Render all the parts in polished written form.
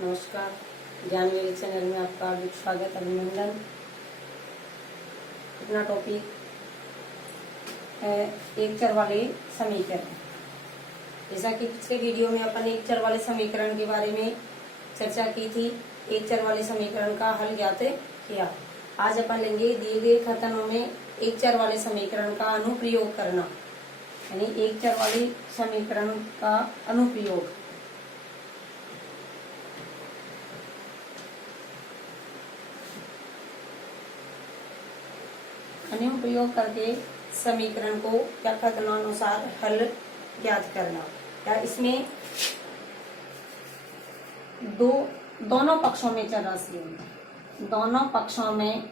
नमस्कार। ज्ञान मेरे चैनल में आपका हार्दिक स्वागत, अभिनंदन। अपना टॉपिक है एक चर वाले समीकरण। जैसा कि पिछले वीडियो में अपन एक चर वाले समीकरण के बारे में चर्चा की थी, एक चर वाले समीकरण का हल ज्ञात किया। आज अपन लेंगे दिए गए कथनों में एक चर वाले समीकरण का अनुप्रयोग करना, यानी एक चर वाले समीकरण का अनुप्रयोग। अनुप्रयोग करके समीकरण को या कथनानुसार हल ज्ञात करना। या इसमें दोनों पक्षों में चर राशि होगी, दोनों पक्षों में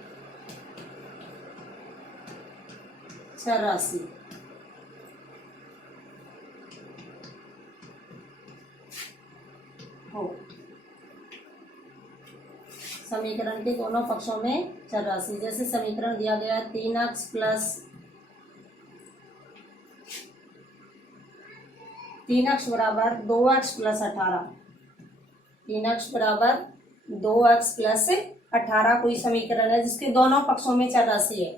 चर राशि हो। समीकरण के दोनों पक्षों में चर राशि, जैसे समीकरण दिया गया 3x प्लस 3x बराबर 2x प्लस 18, 3x बराबर 2x प्लस 18 कोई समीकरण है जिसके दोनों पक्षों में चर राशि है।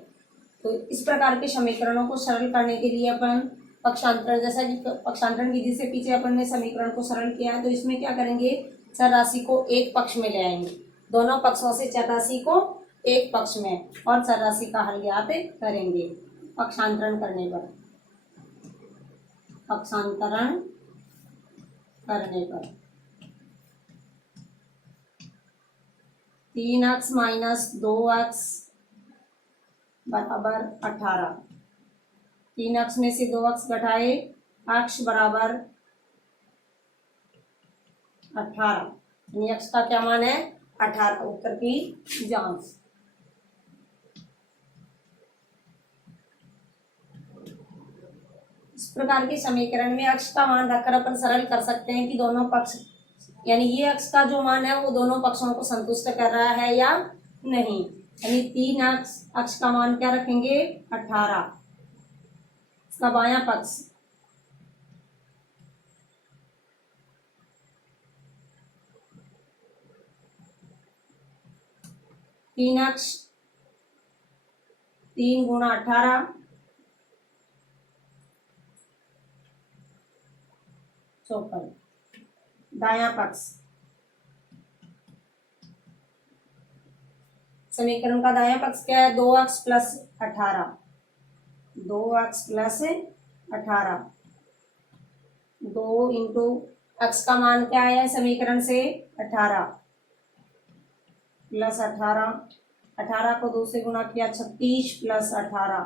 तो इस प्रकार के समीकरणों को सरल करने के लिए अपन पक्षांतरण, जैसा कि पक्षांतरण विधि से पीछे अपन ने समीकरण को सरल किया है, तो इसमें क्या करेंगे, चर राशि को एक पक्ष में ले आएंगे, दोनों पक्षों से चर राशि को एक पक्ष में, और चर राशि का हल ज्ञात करेंगे पक्षांतरण करने पर। पक्षांतरण करने पर 3x माइनस 2x बराबर 18, 3x में से 2x घटाए, x बराबर 18, यानी x का क्या मान है, 18। उत्तर की जांच। इस प्रकार के समीकरण में x का मान रखकर अपन सरल कर सकते हैं कि दोनों पक्ष, यानी ये x का जो मान है वो दोनों पक्षों को संतुष्ट कर रहा है या नहीं। यानी 3x का मान क्या रखेंगे, 18। इसका बायां पक्ष 3x 3 गुणा 18 54। दायां पक्ष समीकरण का दायां पक्ष क्या है, 2x plus 18, 2x plus 18, 2 into x का मान क्या है समीकरण से, 18 प्लस 18, 18 को 2 से गुणा किया, 36 प्लस 18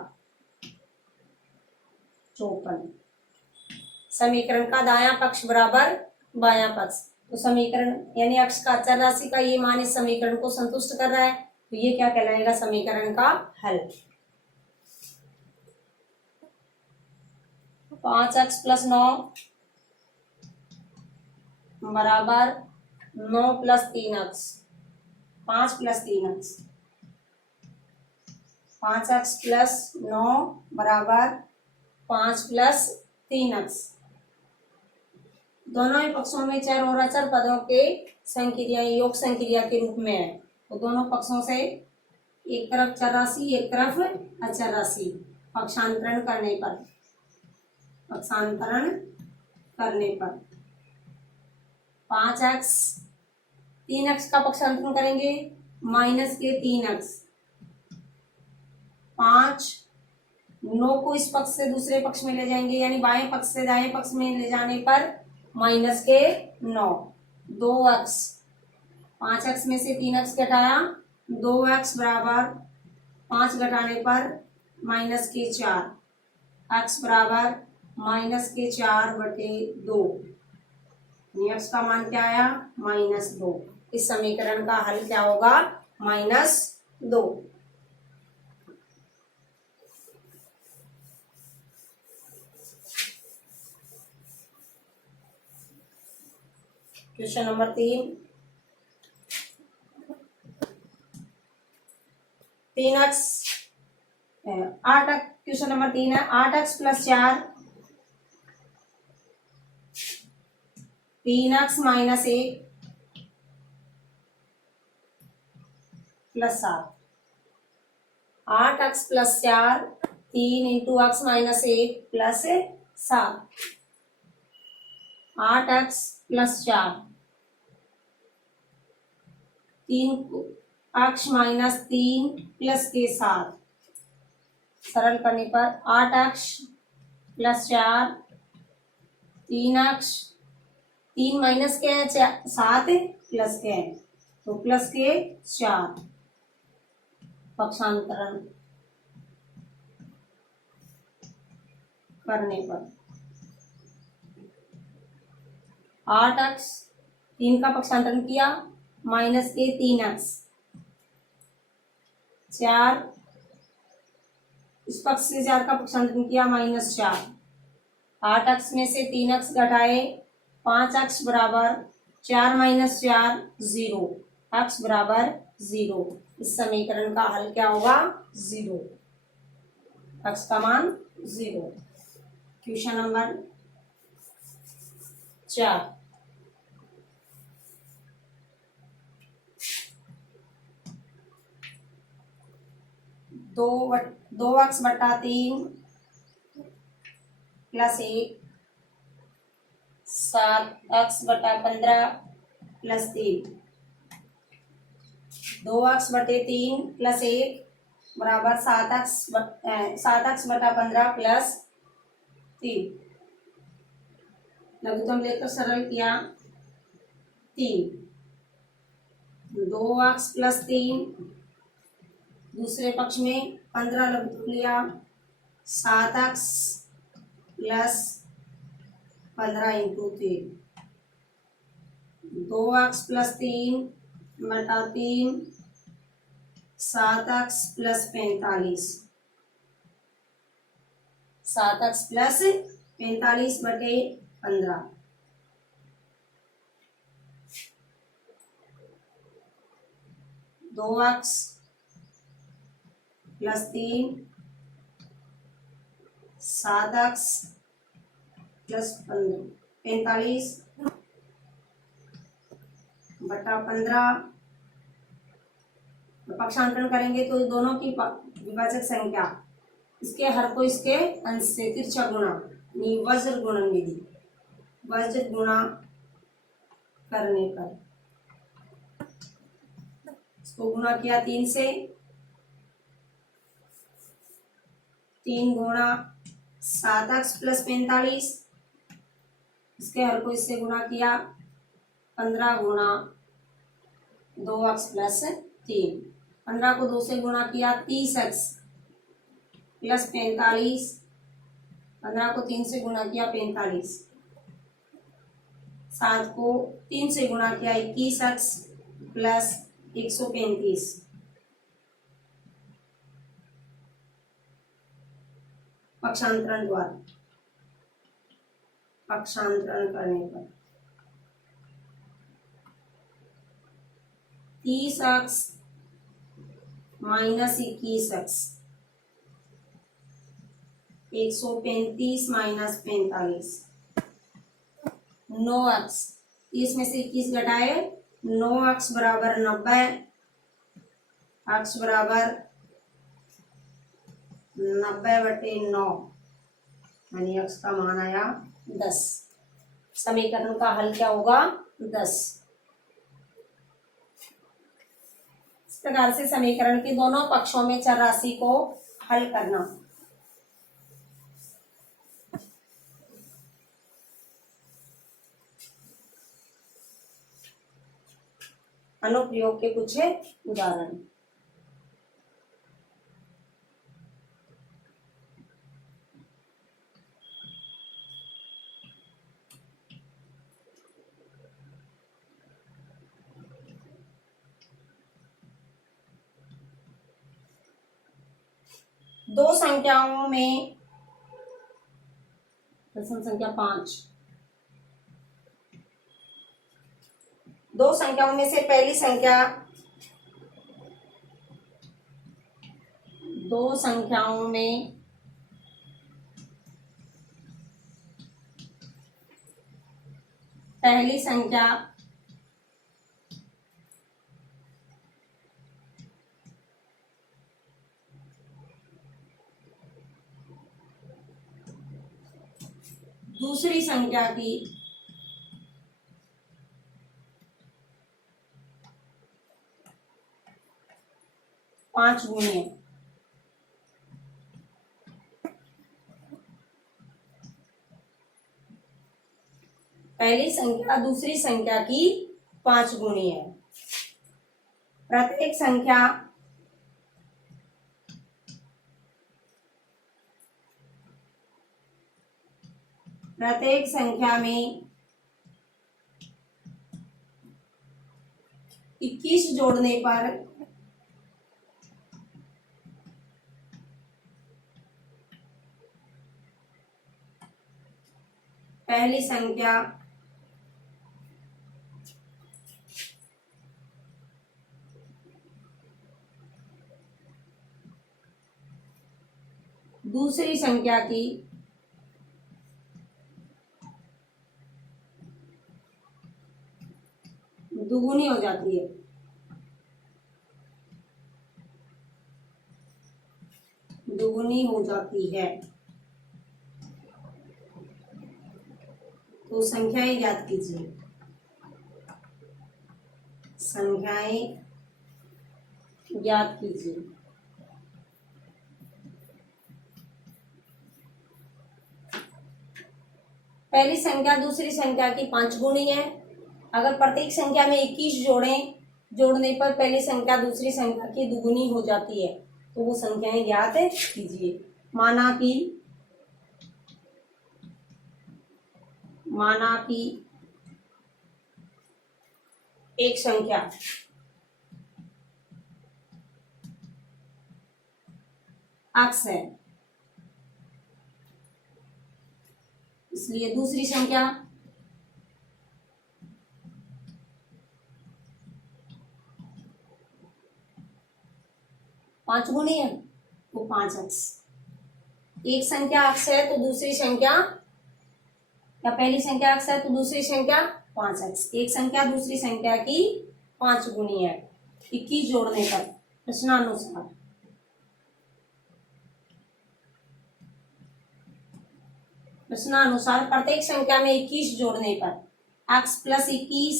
54। समीकरण का दायां पक्ष बराबर बायां पक्ष, तो समीकरण यानी x का चर राशि का ये मान इस समीकरण को संतुष्ट कर रहा है, तो ये क्या कहलाएगा, समीकरण का हल। 5x प्लस 9 बराबर 9 plus 3x, 5 plus 3x, 5x plus 9 बराबर 5 प्लस 3x। दोनों ही पक्षों में चर और अचर पदों के संक्रिया योग संक्रिया के रूप में है, तो दोनों पक्षों से एक तरफ चर राशि एक तरफ अचर राशि। पक्षांतरण करने पर, पक्षांतरण करने पर 5x 3x का पक्षांतरण करेंगे, माइनस के 3x, 5 9 को इस पक्ष से दूसरे पक्ष में ले जाएंगे, यानी बाएं पक्ष से दाएं पक्ष में ले जाने पर माइनस के 9, 2x, 5x में से 3x घटाया, 2x बराबर 5 घटाने पर माइनस के 4, x बराबर माइनस के 4/2, x का मान क्या आया, -2। इस समीकरण का हल क्या होगा, -2। Question number 3, 3x 8, question number 3 है 8x plus 4, 3x minus 1 plus 7, 8x plus 4, 3 into x minus 1 plus 7, 8x plus 4, 3x minus 3 plus के 7, सरल करने पर 8x प्लस 4, 3x, 3 माइनस के हैं 7 प्लस के हैं तो प्लस के 4, पक्षांतरण करने पर 8x, 3 का पक्षांतरण किया माइनस के 3x, 4 इस पक्ष से 4 का पक्षांतरण किया माइनस 4, 8x में से 3x घटाए 5x बराबर 4 माइनस 4 0, x बराबर 0। इस समीकरण का हल क्या होगा? 0, x का मान 0। क्वेश्चन नंबर 4, दो एक्स बटा 3 प्लस 1, 7x बटा 15 प्लस 3, 2x बटे 3 प्लस 1 बराबर 7x बटा 15 प्लस 3, लघुत्तम लेकर सरल किया 3, 2x प्लस 3, दूसरे पक्ष में 15 लघुत्तम लिया 7x plus 15 into 3, 2x plus 3 बटा 3, 7x प्लस 45, 7x प्लस 45 बटे 15, 2x प्लस 3, 7x प्लस 45 बटा 15, पक्षांतरण करेंगे तो दोनों की विभाजक संख्या इसके हर को इसके अंश से तिरछा गुणा वज्र गुणन विधि, वज्र गुणा करने पर इसको गुणा किया 3 से, 3 गुणा 7x प्लस 45, इसके हर को इससे गुणा किया 15 गुणा 2x प्लस 3, 15 को 2 से गुणा किया 30x प्लस 45, 15 को 3 से गुणा किया 45, 7 को 3 से गुणा किया 21x प्लस 135, पक्षांतरण द्वारा पक्षांतरण करने पर 30x minus 21x, 135 minus 45, 9x, 30 में से 21 घटाए 9x बराबर 90, x बराबर 90 बटे 9, यानी x का मान आया 10। समीकरण का हल क्या होगा? 10। इस प्रकार से समीकरण के दोनों पक्षों में चर राशि को हल करना। अनुप्रयोग के कुछ उदाहरण। दो संख्याओं में प्रश्न संख्या 5, दो संख्याओं में से पहली संख्या दो संख्याओं में पहली संख्या दूसरी संख्या की पांच गुणे। पहली संख्या दूसरी संख्या की पांच गुणी है। प्रत्येक संख्या में 21 जोड़ने पर पहली संख्या दूसरी संख्या की दुगुनी हो जाती है। दुगुनी हो जाती है। तो संख्याएं याद कीजिए। संख्याएं याद कीजिए। पहली संख्या दूसरी संख्या की पांच गुणी है। अगर प्रत्येक संख्या में 21 जोड़ने पर पहली संख्या दूसरी संख्या की दुगुनी हो जाती है। तो वो संख्याएं याद कीजिए। माना कि एक संख्या अक्स है, इसलिए दूसरी संख्या पांच गुनी है तो 5x। एक संख्या अक्स है तो दूसरी संख्या या पहली संख्या अक्स है तो दूसरी संख्या 5x। एक संख्या दूसरी संख्या की पांच गुनी है 21 जोड़ने पर। प्रश्नानुसार प्रत्येक संख्या में 21 जोड़ने पर x प्लस 21,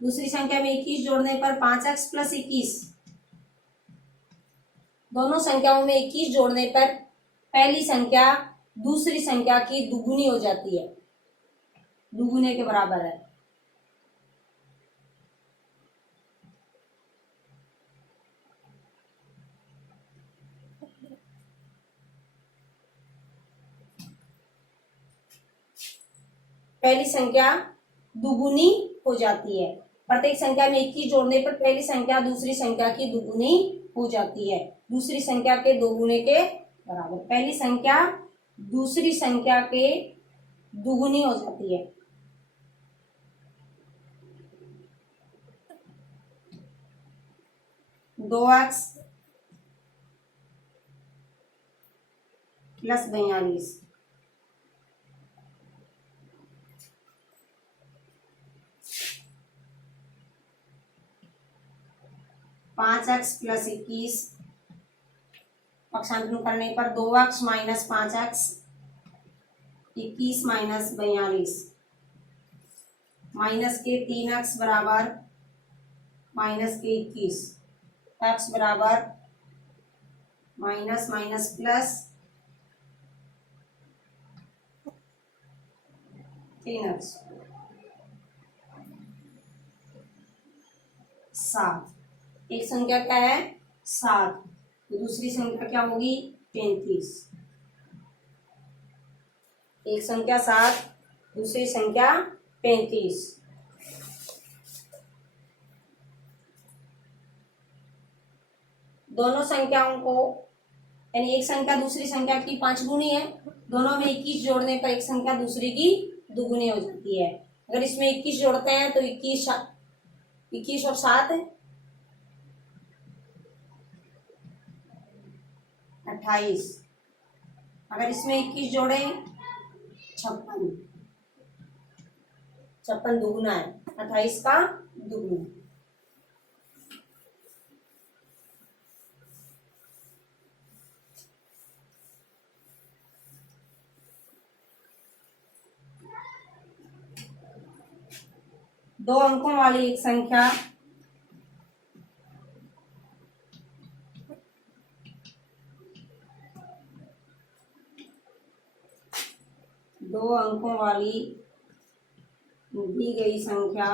दूसरी संख्या में 21 जोड़ने पर 5x प्लस 21। दोनों संख्याओं में 21 जोड़ने पर पहली संख्या दूसरी संख्या की दुगुनी हो जाती है, दुगुने के बराबर है। पहली संख्या दुगुनी हो जाती है। प्रत्येक संख्या में 21 जोड़ने पर पहली संख्या दूसरी संख्या की दुगुनी हो जाती है, दूसरी संख्या के दो गुने के बराबर। पहली संख्या दूसरी संख्या के दुगुनी हो जाती है। दो एक्स प्लस 42, 5x प्लस 21, पक्षांतरण करने पर 2x minus 5x, 21 minus 42, minus के 3x बराबर माइनस के 21, x बराबर माइनस माइनस प्लस 3x, 7। एक संख्या क्या है 7, तो दूसरी संख्या क्या होगी 33। एक संख्या 7, दूसरी संख्या 35। दोनों संख्याओं को यानी एक संख्या दूसरी संख्या की पांच गुनी है, दोनों में 21 जोड़ने पर एक संख्या दूसरी की दुगुनी हो जाती है। अगर इसमें 21 जोड़ते हैं तो 21 और 7 है 28। अगर इसमें 21 जोड़े 56, 56 दुगुना है 28 का दुगुना। दो अंकों वाली एक संख्या दो अंकों वाली दी गई संख्या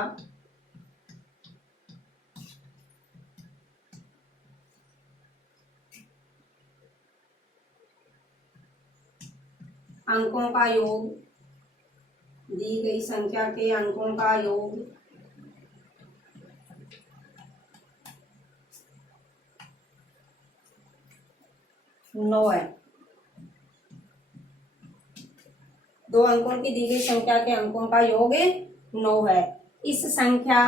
अंकों का योग, दी गई संख्या के अंकों का योग नौ है। दो अंकों की दी गई संख्या के अंकों का योग 9 है। इस संख्या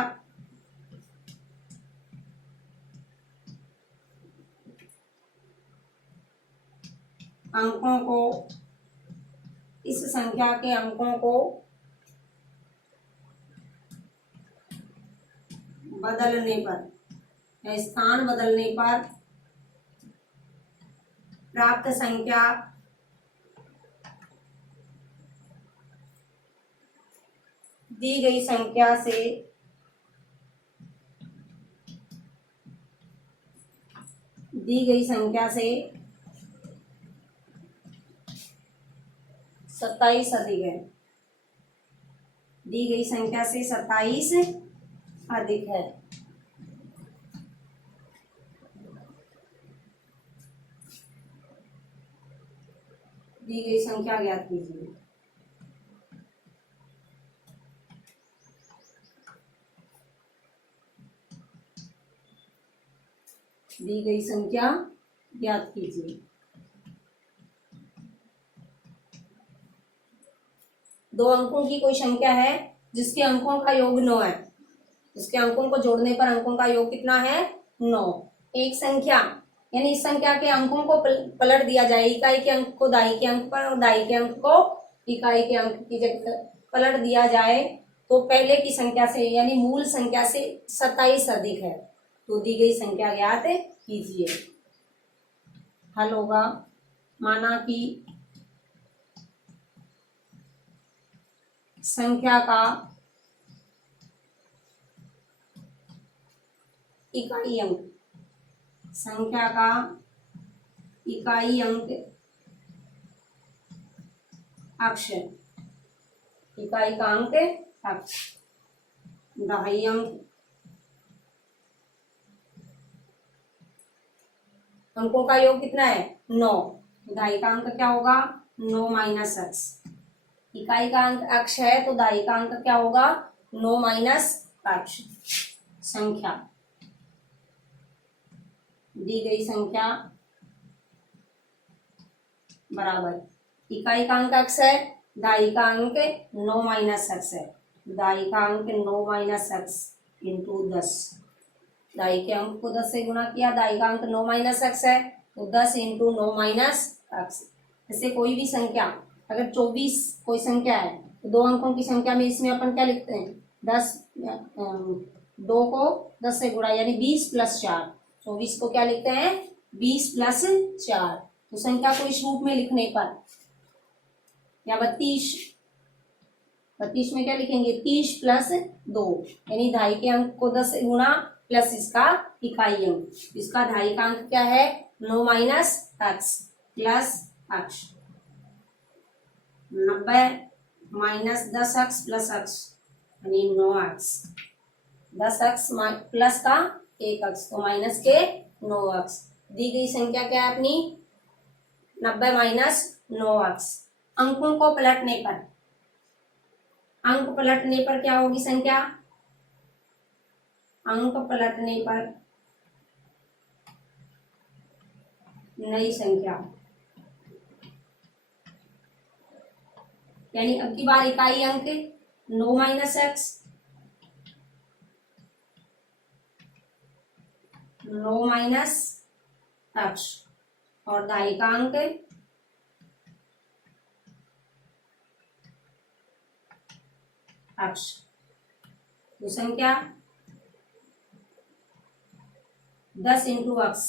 अंकों को, इस संख्या के अंकों को बदलने पर या स्थान बदलने पर प्राप्त संख्या दी गई संख्या से दी गई संख्या से 27 अधिक है। दी गई संख्या से 27 अधिक है। दी गई संख्या ज्ञात कीजिए। दी गई संख्या ज्ञात कीजिए। दो अंकों की कोई संख्या है जिसके अंकों का योग 9 है। इसके अंकों को जोड़ने पर अंकों का योग कितना है? 9। एक संख्या यानी इस संख्या के अंकों को पलट दिया जाए, इकाई के अंक को दाई के अंक पर और दाई के अंक को इकाई के अंक की जगह पलट दिया जाए तो पहले की संख्या से यानी मूल संख्या से 27 अधिक है। तो दी गई संख्या ज्ञात कीजिए। हल होगा, माना कि संख्या का इकाई अंक, संख्या का इकाई अंक अक्ष, इकाई का अंक अक्ष, दहाई अंक, अंकों का योग कितना है? 9। दहाई का अंक क्या होगा? 9 माइनस अक्ष। इकाई का अंक अक्ष है तो दहाई का अंक क्या होगा? 9 माइनस अक्ष। संख्या, दी गई संख्या बराबर इकाई का अंक अक्ष है, दहाई का अंक 9 माइनस अक्ष है। दहाई का अंक 9 माइनस अक्ष इंटू 10। दहाई के अंक को 10 से गुणा किया, दहाई का अंक 9 माइनस अक्ष है तो 10 इंटू 9 माइनस अक्ष। जैसे कोई भी संख्या अगर 24 कोई संख्या है तो दो अंकों की संख्या में इसमें अपन क्या लिखते हैं? 2 को 10 से गुणा यानी 20 प्लस 4। 24 को क्या लिखते हैं? 20 प्लस 4। तो संख्या को इस रूप में लिखने पर या 32 में क्या लिखेंगे? 30 प्लस 2 यानी दहाई के अंक को 10 से गुणा प्लस इसका इकाई अंक। इसका दहाई का अंक क्या है? 9 माइनस अक्ष प्लस अक्ष। 90 माइनस 10 अक्ष प्लस अक्ष यानी 9 अक्ष। 10 अक्ष प्लस का 1 अक्ष तो माइनस के 9 अक्ष। दी गई संख्या क्या है अपनी? 90 माइनस 9 अक्ष। अंकों को पलटने पर, अंक पलटने पर क्या होगी संख्या? अंक पलटने पर नई संख्या यानी अब की बार इकाई अंक 9 माइनस एक्स, 9 माइनस एक्स और दाई का अंक एक्स। तो संख्या 10 into x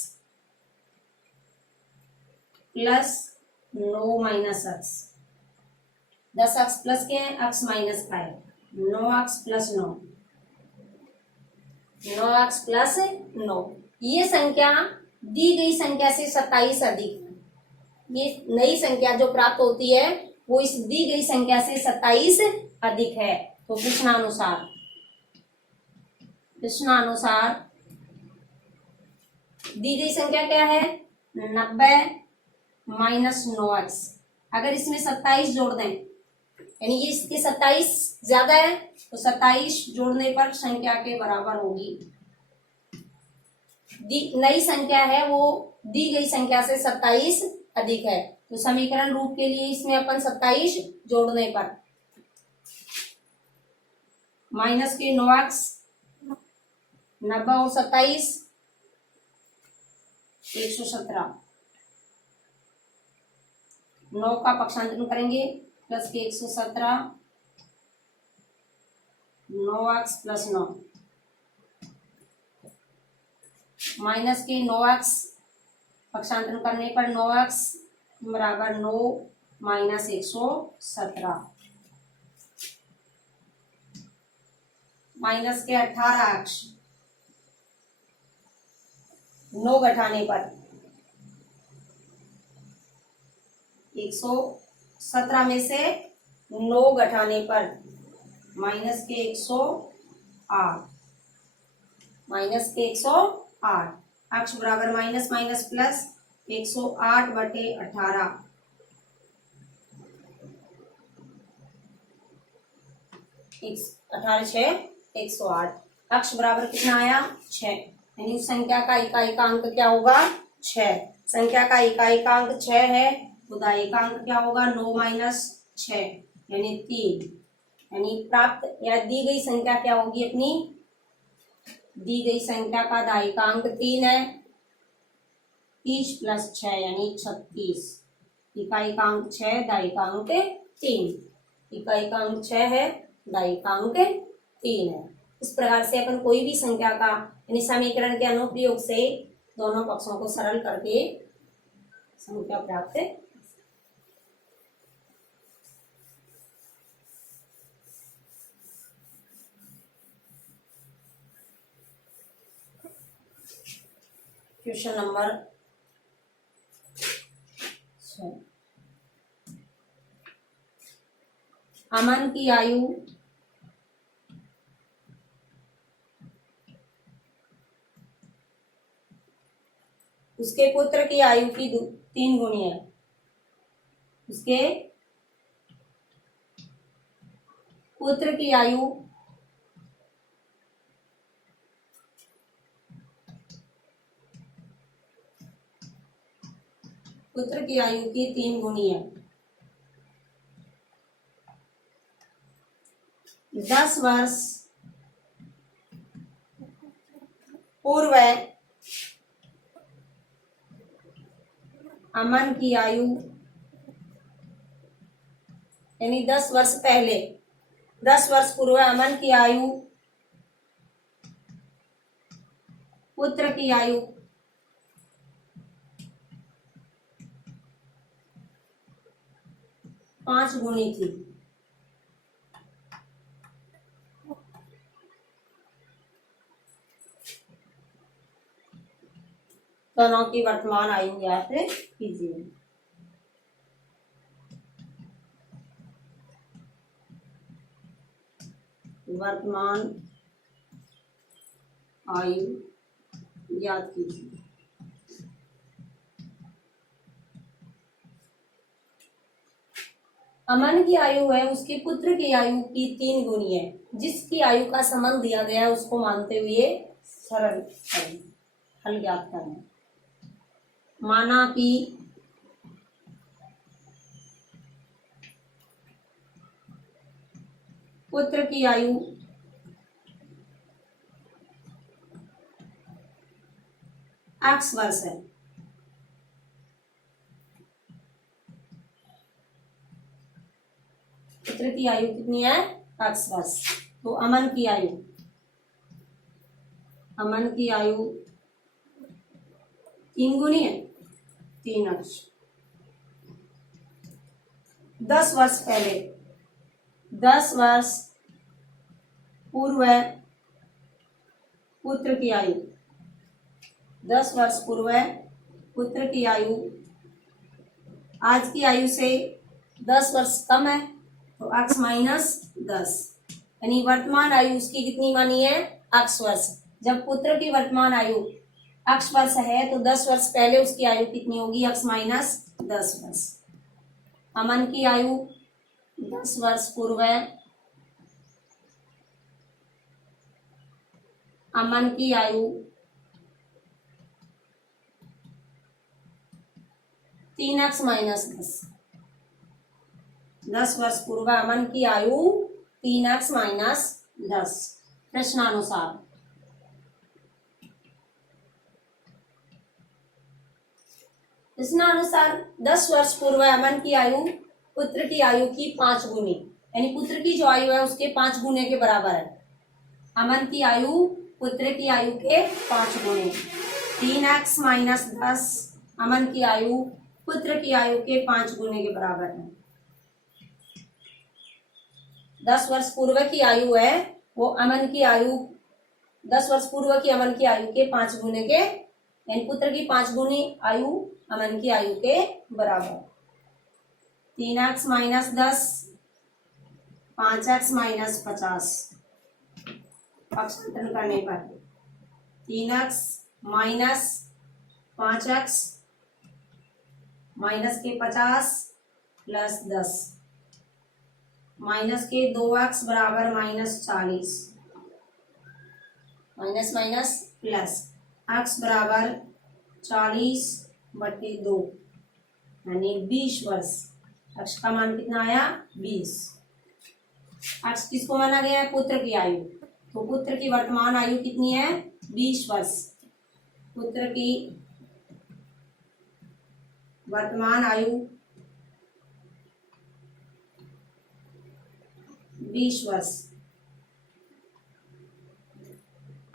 plus 9 minus x. 10 x plus के हैं, एक्स माइनस का है। 9 एक्स प्लस 9 9x प्लस 9। ये संख्या दी गई संख्या से 27 अधिक है। ये नई संख्या जो प्राप्त होती है वो इस दी गई संख्या से 27 अधिक है। तो प्रश्नानुसार दी गई संख्या क्या है? 90 माइनस 9x। अगर इसमें 27 जोड़ दें, यानी ये इसके 27 ज्यादा है, तो 27 जोड़ने पर संख्या के बराबर होगी। नई संख्या है वो दी गई संख्या से 27 अधिक है, तो समीकरण रूप के लिए इसमें अपन 27 जोड़ने पर माइनस के 9x 90 और 27 117। 9 का पक्षांतरण करेंगे प्लस के 117 9x प्लस 9 माइनस के 9x पक्षांतरण करने पर 9x बराबर 9 माइनस 117 माइनस के 18x 9 घटाने पर 117 में से 9 घटाने पर माइनस के 108 माइनस के 108 अक्ष बराबर माइनस माइनस प्लस 108 बटे 18 18 6 108 अक्ष बराबर कितना आया 6। यानी उस संख्या का इकाइकांक क्या होगा 6। संख्या का इकाइकांक 6 है तो दायिकांक क्या होगा 9 माइनस 6 यानी 3। यानी प्राप्त या दी गई संख्या क्या होगी अपनी? दी गई संख्या का दायिकांक 3 है। 30 प्लस 6 यानी 36। इकाइकांक 6 दायिकांक 3। इकाइकांक 6 है दायिकांक 3 है। इस प्रकार से अपन कोई भी संख्या का यानी समीकरण के अनुप्रयोग से दोनों पक्षों को सरल करके संख्या प्राप्त क्वेश्चन नंबर 6। अमन की आयु उसके पुत्र की आयु की 3 गुनी है। उसके पुत्र की आयु की 3 गुनी है। 10 वर्ष पूर्व अमन की आयु यानी 10 वर्ष पहले 10 वर्ष पूर्व अमन की आयु पुत्र की आयु 5 गुनी थी। दोनों की वर्तमान आयु ज्ञात कीजिए। वर्तमान आयु ज्ञात कीजिए। अमन की आयु है उसके पुत्र की आयु की 3 गुनी है। जिसकी आयु का संबंध दिया गया है उसको मानते हुए सरल हल ज्ञात करना। माना कि पुत्र की आयु 8 वर्ष है। पुत्र की आयु कितनी है 8 वर्ष। तो अमन की आयु 3 गुनी है 3 अक्ष। 10 वर्ष पहले 10 वर्ष पूर्व पुत्र की आयु 10 वर्ष पूर्व पुत्र की आयु आज की आयु से 10 वर्ष कम है, तो x माइनस 10, यानी वर्तमान आयु उसकी कितनी मानी है, x वर्ष। जब पुत्र की वर्तमान आयु x वर्ष है तो 10 वर्ष पहले उसकी आयु कितनी होगी, x माइनस 10 वर्ष। अमन की आयु 10 वर्ष पूर्व है, अमन की आयु 3x माइनस 10, 10 वर्ष पूर्व अमन की आयु 3x माइनस 10। प्रश्नानुसार प्रश्नानुसार 10 वर्ष पूर्व अमन की आयु पुत्र की आयु की 5 गुनी, यानी पुत्र की जो आयु है उसके 5 गुने के बराबर है। अमन की आयु पुत्र की आयु के 5 गुने, 3x माइनस 10 अमन की आयु पुत्र की आयु के 5 गुने के बराबर है। 10 वर्ष पूर्व की आयु है वो अमन की आयु 10 वर्ष पूर्व की अमन की आयु के 5 गुने के, यानी पुत्र की 5 गुनी आयु अमन की आयु के बराबर। 3x माइनस 10 5x माइनस 50, अपसरण करने पर 3x माइनस 5x माइनस के 50 प्लस 10 माइनस के 2x बराबर minus 40, minus minus plus x बराबर 40/2 यानी 20 वर्ष। x का मान कितना आया, 20। x किसको माना गया है, पुत्र की आयु, तो पुत्र की वर्तमान आयु कितनी है, 20 वर्ष। पुत्र की वर्तमान आयु 20 वर्ष।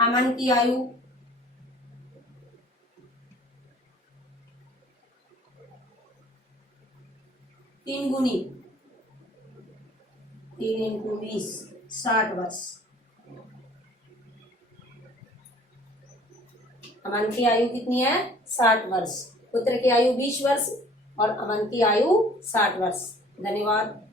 अमन की आयु 3 गुनी, 3 इंटू 20 60 वर्ष। अमन की आयु कितनी है, 60 वर्ष। पुत्र की आयु 20 वर्ष और अमन की आयु 60 वर्ष। धन्यवाद।